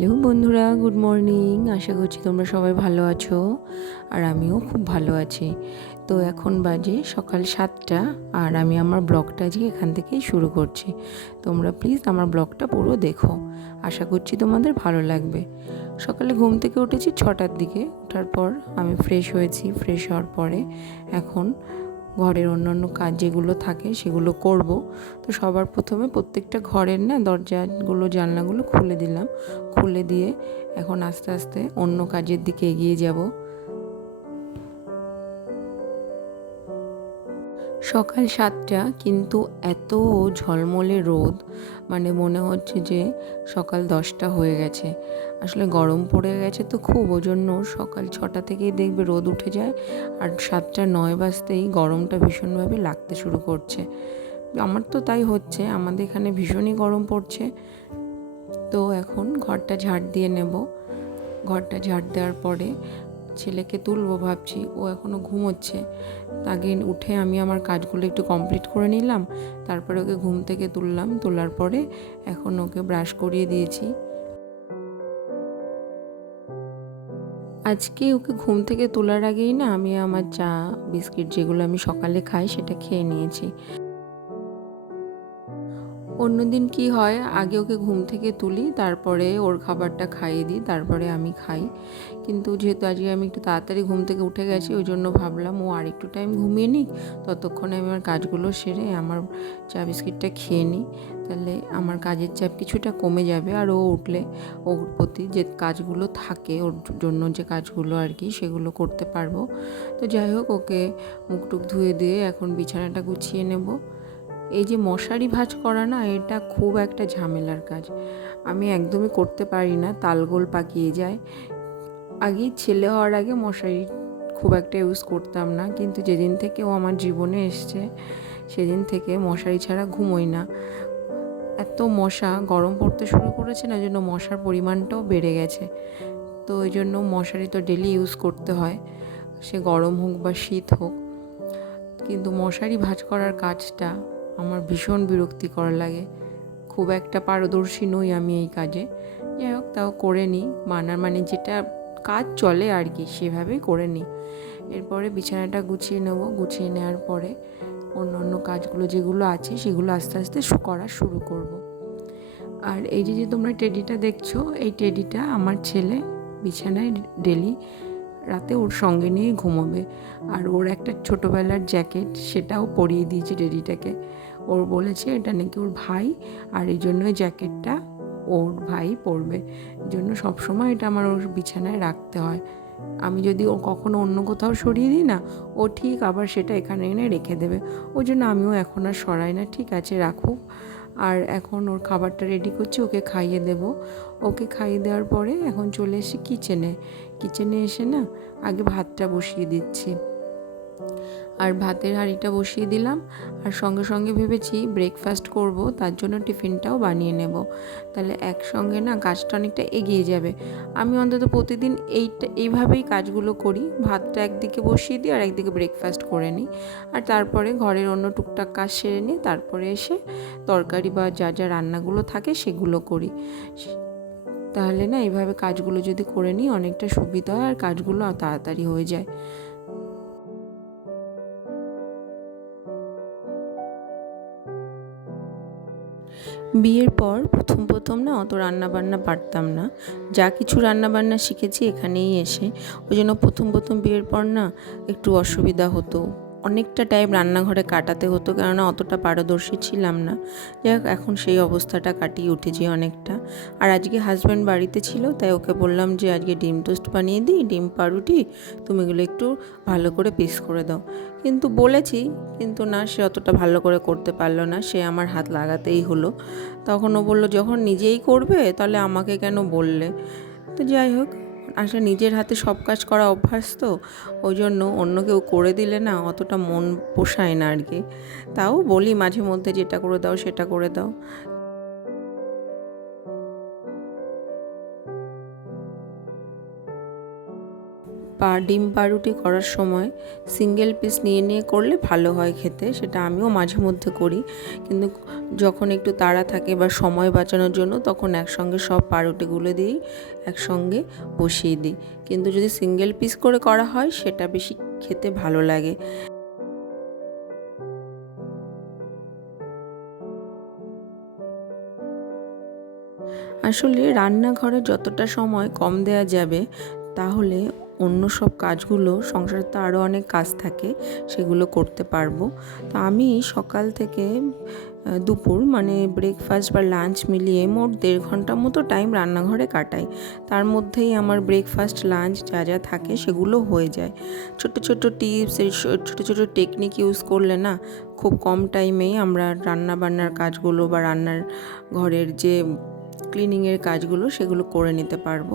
Hello বন্ধুরা, good morning. আশা করছি তোমরা সবাই ভালো আছো আর আমিও খুব ভালো আছি। তো এখন বাজে সকাল সাতটা আর আমি আমার ব্লগটা আজকে এখান থেকেই শুরু করছি। তোমরা প্লিজ আমার ব্লগটা পুরো দেখো। আশা করছি তোমাদের ভালো লাগবে। সকালে ঘুম থেকে উঠেছি ছটার দিকে। ওঠার পর আমি ফ্রেশ হয়েছি। ফ্রেশ হওয়ার পরে এখন ঘরের অন্যান্য কাজ যেগুলো থাকে সেগুলো করব। তো সবার প্রথমে প্রত্যেকটা ঘরের না দরজাগুলো, জানলাগুলো খুলে দিলাম। খুলে দিয়ে এখন আস্তে আস্তে অন্য কাজের দিকে এগিয়ে যাব। সকাল সাতটা কিন্তু এত ঝলমলে রোদ মানে মনে হচ্ছে যে সকাল দশটা হয়ে গেছে। আসলে গরম পড়ে গেছে তো খুব ওই জন্য সকাল ছটা থেকেই দেখবে রোদ উঠে যায় আর সাতটা নয় বাজতেই গরমটা ভীষণভাবে লাগতে শুরু করছে। আমার তো তাই হচ্ছে, আমাদের এখানে ভীষণই গরম পড়ছে। তো এখন ঘরটা ঝাড় দিয়ে নেব। ঘরটা ঝাড় দেওয়ার পরে ছেলেকে তুলবো ভাবছি, ও এখনও ঘুমোচ্ছে। তাকে উঠে আমি আমার কাজগুলো একটু কমপ্লিট করে নিলাম, তারপরে ওকে ঘুম থেকে তুললাম, তোলার পরে এখন ওকে ব্রাশ করিয়ে দিয়েছি। আজকে ওকে ঘুম থেকে তোলার আগেই না আমি আমার চা, বিস্কিট যেগুলো আমি সকালে খাই সেটা খেয়ে নিয়েছি। অন্যদিন কি হয়? আগে ওকে ঘুম থেকে তুলি, তারপরে ওর খাবারটা খাইয়ে দিই, তারপরে আমি খাই। কিন্তু যেহেতু আজকে আমি একটু তাড়াতাড়ি ঘুম থেকে উঠে গেছি, ওই জন্য ভাবলাম ও আর একটু টাইম ঘুমিয়ে নিই ততক্ষণে আমি আমার কাজগুলো সেরে আমার চা বিস্কিটটা খেয়ে নিই। তাহলে আমার কাজের চাপ কিছুটা কমে যাবে আর ও উঠলে, ওর প্রতি যে কাজগুলো থাকে, ওর জন্য যে কাজগুলো আর কি, সেগুলো করতে পারব। তো যাই হোক, ওকে মুখ টুক ধুয়ে দিয়ে এখন বিছানাটা গুছিয়ে নেব। এই যে মশারি ভাঁজ করা না, এটা খুব একটা ঝামেলার কাজ। আমি একদমই করতে পারি না, তালগোল পাকিয়ে যায়। আগে ছেলে হওয়ার আগে মশারি খুব একটা ইউজ করতাম না, কিন্তু যেদিন থেকে ও আমার জীবনে এসছে, সেদিন থেকে মশারি ছাড়া ঘুমোই না। এত মশা, গরম পড়তে শুরু করেছে না জন্য মশার পরিমাণটাও বেড়ে গেছে। তো ওই জন্য মশারি তো ডেলি ইউজ করতে হয়, সে গরম হোক বা শীত হোক। কিন্তু মশারি ভাঁজ করার কাজটা আমার ভীষণ বিরক্তিকর লাগে। খুব একটা পারদর্শী নই আমি এই কাজে। যাই হোক, তাও করে নিই। মানার মানে যেটা কাজ চলে আর কি, সেভাবেই করে নিই। এরপরে বিছানাটা গুছিয়ে নেব। গুছিয়ে নেওয়ার পরে অন্য অন্য কাজগুলো যেগুলো আছে, সেগুলো আস্তে আস্তে করা শুরু করব। আর এই যে যে তোমরা টেডিটা দেখছ, এই টেডিটা আমার ছেলে বিছানায় ডেলি রাতে ওর সঙ্গে নিয়ে ঘুমোবে। আর ওর একটা ছোটোবেলার জ্যাকেট সেটাও পরিয়ে দিয়েছে টেডিটাকে। ওর বলেছে এটা নাকি ওর ভাই, আর এই জন্য জ্যাকেটটা ওর ভাই পরবে। জন্য সবসময় এটা আমার ওর বিছানায় রাখতে হয়। আমি যদি ও কখনো অন্য কোথাও সরিয়ে দিই না, ও ঠিক আবার সেটা এখানে এনে রেখে দেবে। ওই জন্য আমিও এখন আর সরাই না, ঠিক আছে, রাখুক। আর এখন ওর খাবারটা রেডি করছি, ওকে খাইয়ে দেব। ওকে খাইয়ে দেওয়ার পরে এখন চলে এসে কিচেনে কিচেনে এসে না আগে ভাতটা বসিয়ে দিচ্ছি। আর ভাতের হাঁড়িটা বসিয়ে দিলাম আর সঙ্গে সঙ্গে ভেবেছি ব্রেকফাস্ট করব, তার জন্য টিফিনটাও বানিয়ে নেব। তাহলে একসঙ্গে না কাজটা অনেকটা এগিয়ে যাবে। আমি অন্তত প্রতিদিন এইটা, এইভাবেই কাজগুলো করি। ভাতটা একদিকে বসিয়ে দিই আর একদিকে ব্রেকফাস্ট করে নিই। আর তারপরে ঘরের অন্য টুকটাক কাজ সেরে নিই তারপরে এসে তরকারি বা যা যা রান্নাগুলো থাকে সেগুলো করি। তাহলে না এইভাবে কাজগুলো যদি করে নিই অনেকটা সুবিধা হয় আর কাজগুলো তাড়াতাড়ি হয়ে যায়। বিয়ের পর প্রথম প্রথম না অত রান্না বান্না পারতাম না। যা কিছু রান্নাবান্না শিখেছি এখানেই এসে। ওই জন্য প্রথম প্রথম বিয়ের পর না একটু অসুবিধা হতো। অনেকটা টাইম রান্নাঘরে কাটাতে হতো কেননা অতটা পারদর্শী ছিলাম না। যাই হোক এখন সেই অবস্থাটা কাটিয়ে উঠেছি অনেকটা। আর আজকে হাজব্যান্ড বাড়িতে ছিল, তাই ওকে বললাম যে, আজকে ডিম টোস্ট বানিয়ে দিই, ডিম পাউরুটি, তুমি এগুলো একটু ভালো করে পিস করে দাও। কিন্তু বলেছি, কিন্তু না, সে অতটা ভালো করে করতে পারল না, সে আমার হাত লাগাতেই হলো। তখন ও বলল, যখন নিজেই করবে, তাহলে আমাকে কেন বললে? তো যাই হোক আসলে নিজের হাতে সব কাজ করা অভ্যাস তো, ওই জন্য অন্য কেউ করে দিলে না অতটা মন পোষায় না আর কি। তাও বলি মাঝে মধ্যে যেটা করে দাও সেটা করে দাও। পা ডিম পাউরুটি করার সময় সিঙ্গেল পিস নিয়ে নিয়ে করলে ভালো হয় খেতে, সেটা আমিও মাঝে মধ্যে করি। কিন্তু যখন একটু তাড়া থাকে বা সময় বাঁচানোর জন্য, তখন একসঙ্গে সব পাউরুটিগুলো দিয়েই একসঙ্গে বসিয়ে দিই। কিন্তু যদি সিঙ্গেল পিস করে করা হয়, সেটা বেশি খেতে ভালো লাগে। আসলে রান্নাঘরে যতটা সময় কম দেয়া যাবে, তাহলে অন্য সব কাজগুলো সংসারে তো আরও অনেক কাজ থাকে, সেগুলো করতে পারব। তো আমি সকাল থেকে দুপুর মানে ব্রেকফাস্ট বা লাঞ্চ মিলিয়ে মোট দেড় ঘণ্টা মতো টাইম রান্নাঘরে কাটাই। তার মধ্যেই আমার ব্রেকফাস্ট লাঞ্চ যা যা থাকে সেগুলো হয়ে যায়। ছোট ছোট টিপস ছোট ছোট টেকনিক ইউজ করলে না, খুব কম টাইমেই আমরা রান্না বান্নার কাজগুলো বা রান্নার ঘরের যে ক্লিনিংয়ের কাজগুলো সেগুলো করে নিতে পারব।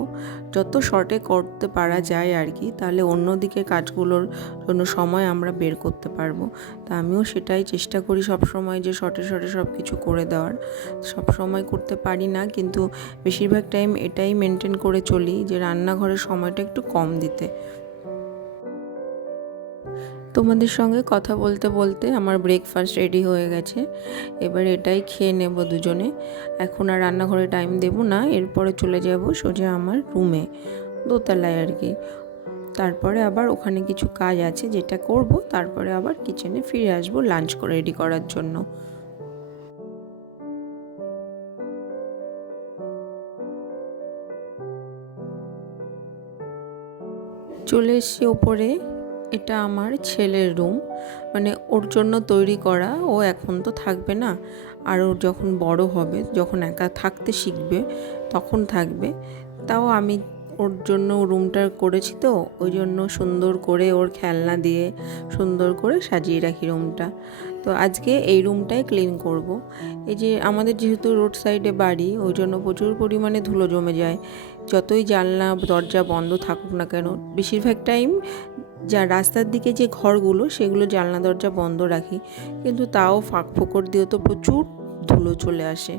যত শর্টে করতে পারা যায় আর কি তাহলে অন্যদিকে কাজগুলোর জন্য সময় আমরা বের করতে পারব। তা আমিও সেটাই চেষ্টা করি সব সময় যে শর্টে শর্টে সব কিছু করে দেওয়ার। সব সময় করতে পারি না, কিন্তু বেশিরভাগ টাইম এটাই মেনটেন করে চলি যে রান্নাঘরের সময়টা একটু কম দিতে। তোমাদের সঙ্গে কথা বলতে বলতে আমার ব্রেকফাস্ট রেডি হয়ে গেছে। এবার এটাই খেয়ে নেব দুজনে। এখন আর রান্নাঘরে টাইম দেব না, এরপরে চলে যাব সোজা আমার রুমে দোতলায় আর কি। তারপরে আবার ওখানে কিছু কাজ আছে যেটা করব, তারপরে আবার কিচেনে ফিরে আসব লাঞ্চ করে রেডি করার জন্য। চলে এসছি ওপরে। এটা আমার ছেলের রুম মানে ওর জন্য তৈরি করা, ও এখন তো থাকবে না। আর ওর যখন বড় হবে, যখন একা থাকতে শিখবে, তখন থাকবে। তাও আমি ওর জন্য রুমটা করেছি তো, ওই জন্য সুন্দর করে ওর খেলনা দিয়ে সুন্দর করে সাজিয়ে রাখি রুমটা তো আজকে এই রুমটাই ক্লিন করব। এই যে আমাদের যেহেতু রোড সাইডে বাড়ি, ওই জন্য প্রচুর পরিমাণে ধুলো জমে যায়। যতই জানলা, দরজা বন্ধ থাকুক না কেন, বেশিরভাগ টাইম যা রাস্তার দিকে যে ঘরগুলো, সেগুলো জানলা, দরজা বন্ধ রাখি। কিন্তু তাও ফাঁক ফোকর দিয়েও তো প্রচুর ধুলো চলে আসে।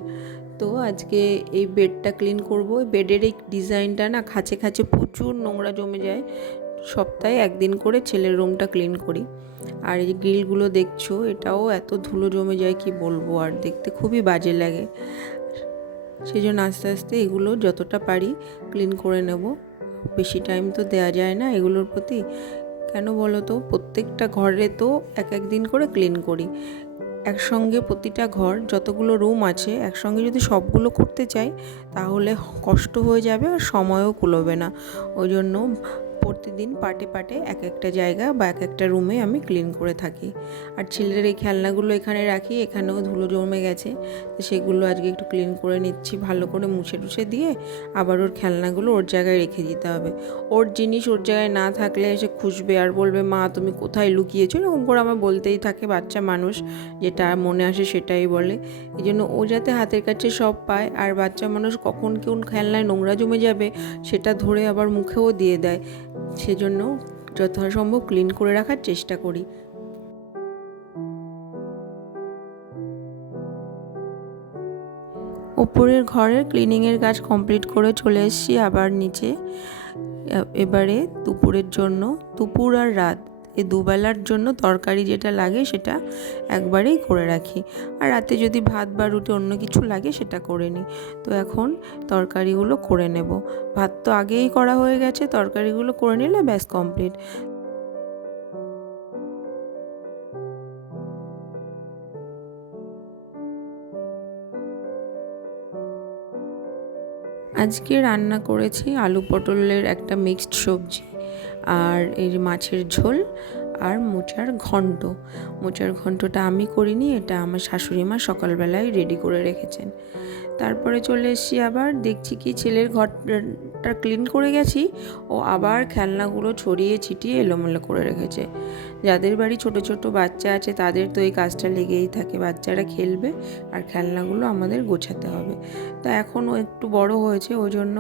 তো আজকে এই বেডটা ক্লিন করব। বেডের এই ডিজাইনটা না খাঁচে খাঁচে প্রচুর নোংরা জমে যায়। সপ্তাহে একদিন করে ছেলের রুমটা ক্লিন করি। আর এই গ্রিলগুলো দেখছ, এটাও এত ধুলো জমে যায় কি বলব? আর দেখতে খুবই বাজে লাগে। সেই জন্য আস্তে আস্তে এগুলো যতটা পারি ক্লিন করে নেব। বেশি টাইম তো দেওয়া যায় না এগুলোর প্রতি। কেন বলো তো? প্রত্যেকটা ঘরে তো এক এক দিন করে ক্লিন করি। একসঙ্গে প্রতিটা ঘর যতগুলো রুম আছে, একসঙ্গে যদি সবগুলো করতে চাই, তাহলে কষ্ট হয়ে যাবে আর সময়ও কুলোবে না। ওই জন্য প্রতিদিন পাটে পাটে এক একটা জায়গা বা এক একটা রুমে আমি ক্লিন করে থাকি। আর ছেলের এই খেলনাগুলো এখানে রাখি, এখানেও ধুলো জমে গেছে। তো সেগুলো আজকে একটু ক্লিন করে নিচ্ছি, ভালো করে মুছে টুছে দিয়ে আবার ওর খেলনাগুলো ওর জায়গায় রেখে দিতে হবে। ওর জিনিস ওর জায়গায় না থাকলে এসে খুঁজবে আর বলবে, মা, তুমি কোথায় লুকিয়েছো? এরকম করে আমার বলতেই থাকে বাচ্চা মানুষ, যেটা মনে আসে সেটাই বলে। এই জন্য ও যাতে হাতের কাছে সব পায় আর বাচ্চা মানুষ কখন কোন খেলনায় নোংরা জমে যাবে, সেটা ধরে আবার মুখেও দিয়ে দেয়। সেজন্য যথাসম্ভব ক্লিন করে রাখার চেষ্টা করি। উপরের ঘরের ক্লিনিংয়ের কাজ কমপ্লিট করে চলে এসেছি আবার নিচে। এবারে দুপুরের জন্য, দুপুর আর রাত। এই দুবেলার জন্য তরকারি যেটা লাগে সেটা একবারেই করে রাখি। আর রাতে যদি ভাত বা রুটি অন্য কিছু লাগে সেটা করে নিই। তো এখন তরকারিগুলো করে নেব। ভাত তো আগেই করা হয়ে গেছে, তরকারিগুলো করে নিলে ব্যাস কমপ্লিট আজকে রান্না করেছি আলু পটলের একটা মিক্সড সবজি। আর এই মাছের ঝোল আর মোচার ঘন্ট মোচার ঘন্টটা আমি করিনি, এটা আমার শাশুড়ি মা সকালবেলায় রেডি করে রেখেছেন। তারপরে চলে এসেছি আবার, দেখছি কি ছেলের ঘরটা ক্লিন করে গেছি, ও আবার খেলনাগুলো ছড়িয়ে ছিটিয়ে এলোমেলো করে রেখেছে। যাদের বাড়ি ছোট ছোট বাচ্চা আছে, তাদের তো এই কাজটা লেগেই থাকে। বাচ্চারা খেলবে আর খেলনাগুলো আমাদের গোছাতে হবে। তা এখন ও একটু বড় হয়েছে, ওই জন্য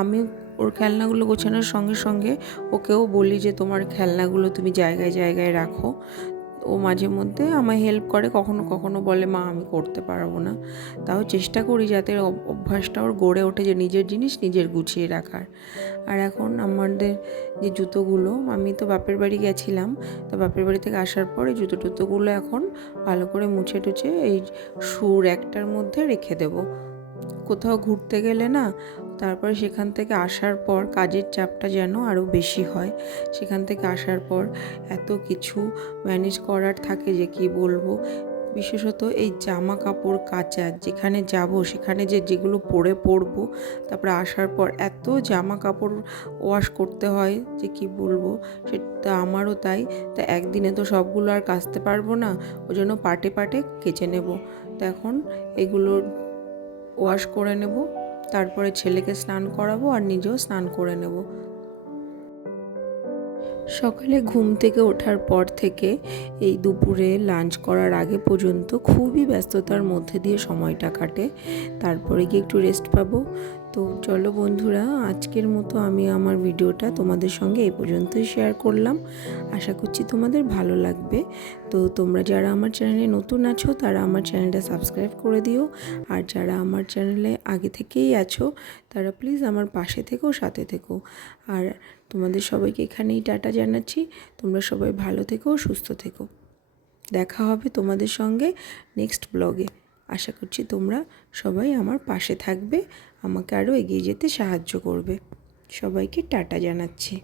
আমি ওর খেলনাগুলো গোছানোর সঙ্গে সঙ্গে ওকেও বলি যে, তোমার খেলনাগুলো তুমি জায়গায় জায়গায় রাখো। ও মাঝে মধ্যে আমায় হেল্প করে, কখনো কখনো বলে, মা, আমি করতে পারব না। তাও চেষ্টা করি যাতে অভ্যাসটা ওর গড়ে ওঠে যে, নিজের জিনিস নিজের গুছিয়ে রাখার। আর এখন আমাদের যে জুতোগুলো, আমি তো বাপের বাড়ি গেছিলাম, তো বাপের বাড়ি থেকে আসার পর জুতো টুতোগুলো এখন ভালো করে মুছে টুছে এই সুর একটার মধ্যে রেখে দেবো। কোথাও ঘুরতে গেলে না তারপরে সেখান থেকে আসার পর কাজের চাপটা যেন আরও বেশি হয়। সেখান থেকে আসার পর এত কিছু ম্যানেজ করার থাকে যে কি বলব? বিশেষত এই জামা কাপড় কাচা, যেখানে যাব সেখানে যে যেগুলো পরে পরব, তারপরে আসার পর এত জামা কাপড় ওয়াশ করতে হয় যে কি বলব? সেটা আমারও তাই। তা একদিনে তো সবগুলো আর কাচতে পারব না, ওই জন্য পাটে পাটে কেচে নেব। তো এখন এগুলো ওয়াশ করে নেব। তারপরে ছেলেকে স্নান করাবো আর নিজেও স্নান করে নেব। সকালে ঘুম থেকে ওঠার পর থেকে এই দুপুরে লাঞ্চ করার আগে পর্যন্ত খুবই ব্যস্ততার মধ্যে দিয়ে সময়টা কাটে। তারপরে গিয়ে একটু রেস্ট পাবো। তো চলো বন্ধুরা, আজকের মতো আমি আমার ভিডিওটা তোমাদের সঙ্গে এই পর্যন্তই শেয়ার করলাম। আশা করছি তোমাদের ভালো লাগবে। তো তোমরা যারা আমার চ্যানেলে নতুন আছো, তারা আমার চ্যানেলটা সাবস্ক্রাইব করে দিও। আর যারা আমার চ্যানেলে আগে থেকেই আছো, তারা প্লিজ আমার পাশে থেকো, সাথে থেকো। আর তোমাদের সবাইকে এখানেই টাটা জানাচ্ছি। তোমরা সবাই ভালো থেকো, সুস্থ থেকো। দেখা হবে তোমাদের সঙ্গে নেক্সট ব্লগে আশা করছি তোমরা সবাই আমার পাশে থাকবে, আমাকে আরও এগিয়ে যেতে সাহায্য করবে। সবাইকে টাটা জানাচ্ছি।